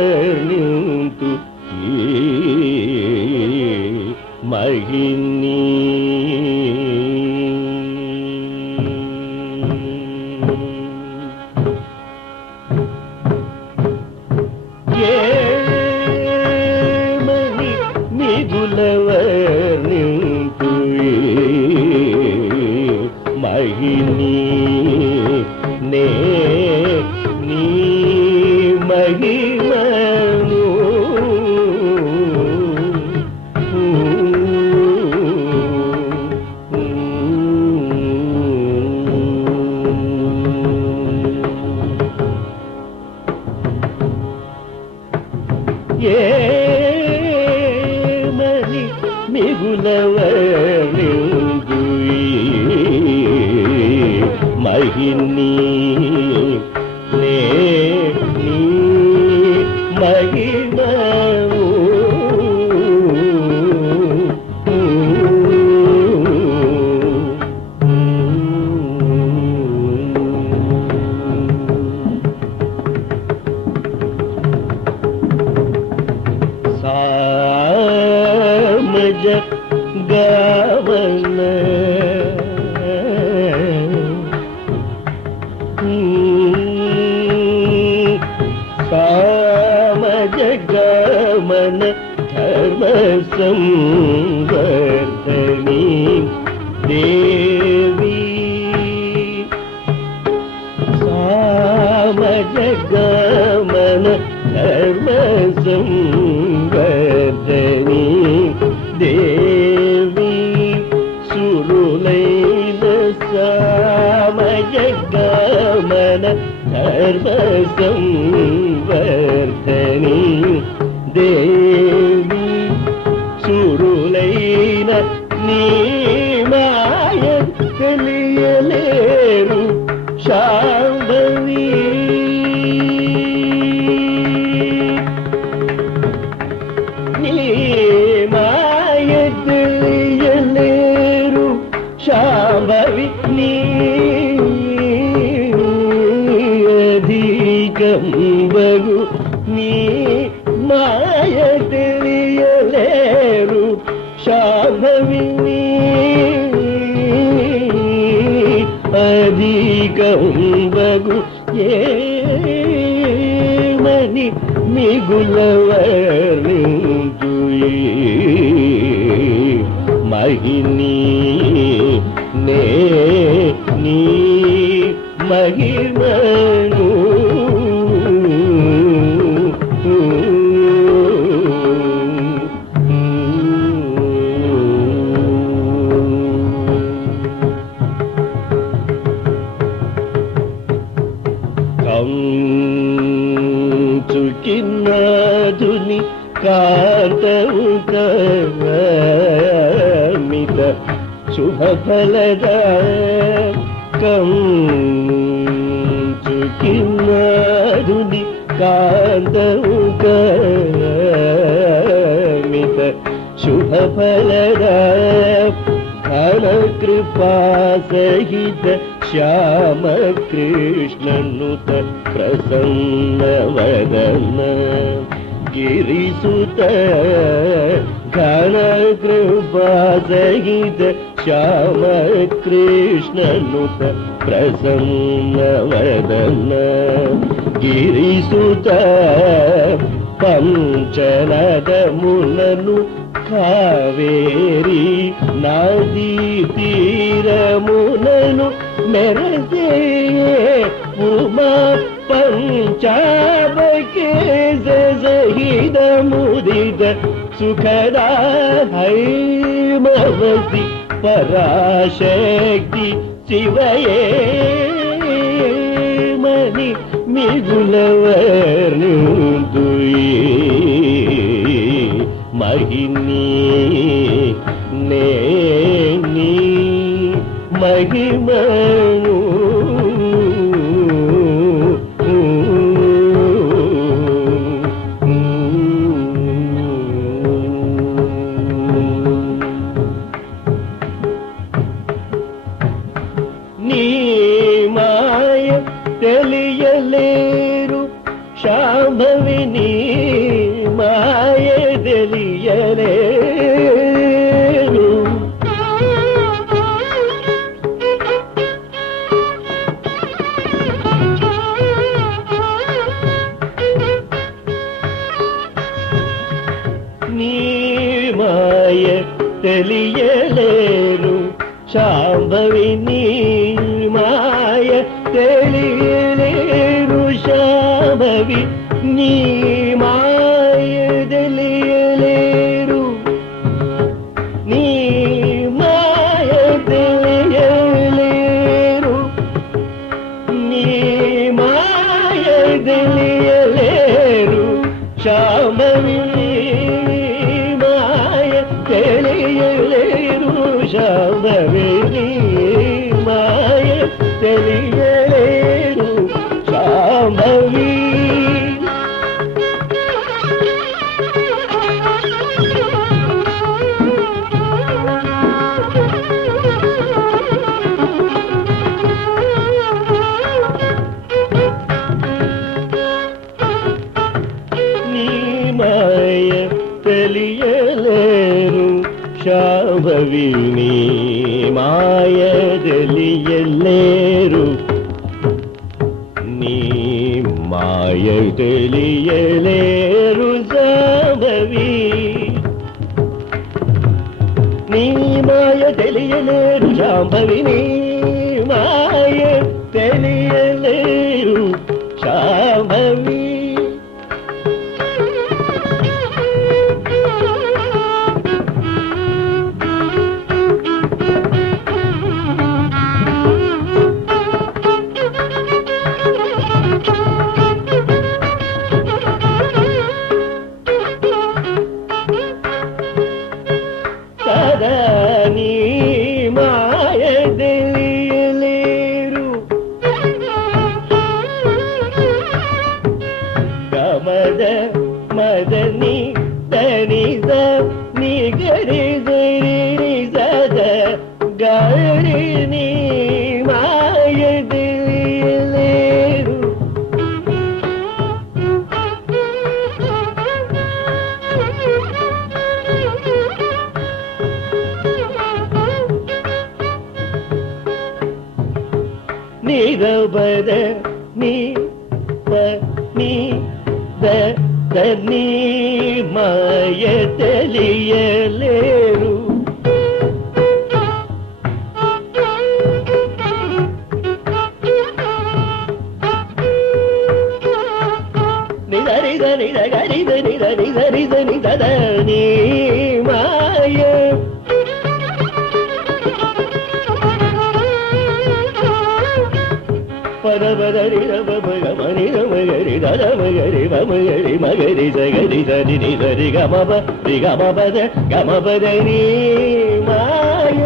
మిగులవర్ణింతు మహిని ఏమని మిగులవర్ణింతు మహిని నే నీ మహిమను ఏమని మిగులవర్ణింతు మహిని నే నీ మహిమను సామజ గమన సామజగమన ధర్మ సంవర్ధని దేవి సామజగమన ధర్మ సంవర్ధని దేవి సురులైన సామజగమన ధర్మ సంవర్ధని దేవి సురులైన నీ మాయ తెలియలేరు శాంభవి నీ మాయ తెలియలేరు శాంభవి నీ అధికంబగు నీ మాయ తెలియలేరు శాంభవి నీ అధికంబగు ఏమని మిగులవర్ణింతు మహిని నే నీ మహిమను కంచుకిన్నాదుని కాంతవు మిత శుభఫలద కంచుకిన్నాదుని కాంతవు మిత శుభఫలద ఘన కృపా సహిత శ్యామ కృష్ణనుత ప్రసన్న వదన గిరిసుత ఘన కృపా సహిత శ్యామ కృష్ణనుత ప్రసన్న వదన గిరిసుత పంచనదములను కావేరి నదీ తీరమునను మెరసే ఉమా పంచాబకేశ సహిత ముదిత సుఖదా హైమవతి పరాశక్తి శివయే మని మిగులవర్ణింతు మహిని నే నీ మహిమను నీ మాయ తెలియలేరు శాంభవి నీ మాయ తెలియలేరు నీ మాయ తెలియలేరు శాంభవి నీ మాయ తెలియలేరు శాంభవి నీ మాయ తెలియలేరు నీ మాయ తెలియలేరు నీ మాయ తెలియలేరు శాంభవి తెలియలేరు శాంభవి మాయ తెలియలేరు శాంభవి నీ మాయ తెలియలేరు శాంభవి నీ మాయ తెలియలేరు నీ మాయ తెలియలేరు శాంభవి నీ మాయ తెలియలేరు శాంభవి నీ మాయ తెలియలేరు శాంభవి నీ మాయ తెలియలేరు గమద మదని దనిద నీ గరి గరి సద గరి నీ మాయ తెలియలేరు నిరబద నీ నీ నీ మాయ తెలియలేరు నిదరిద నిద గరిద నిద నిదరిద నిదద నీ మాయ పరబదరి రమగరి రమగరి రమగరి రమగరి మగరి సగరి సరి నిదరి గమప రి గమపద గమపద నీ మాయ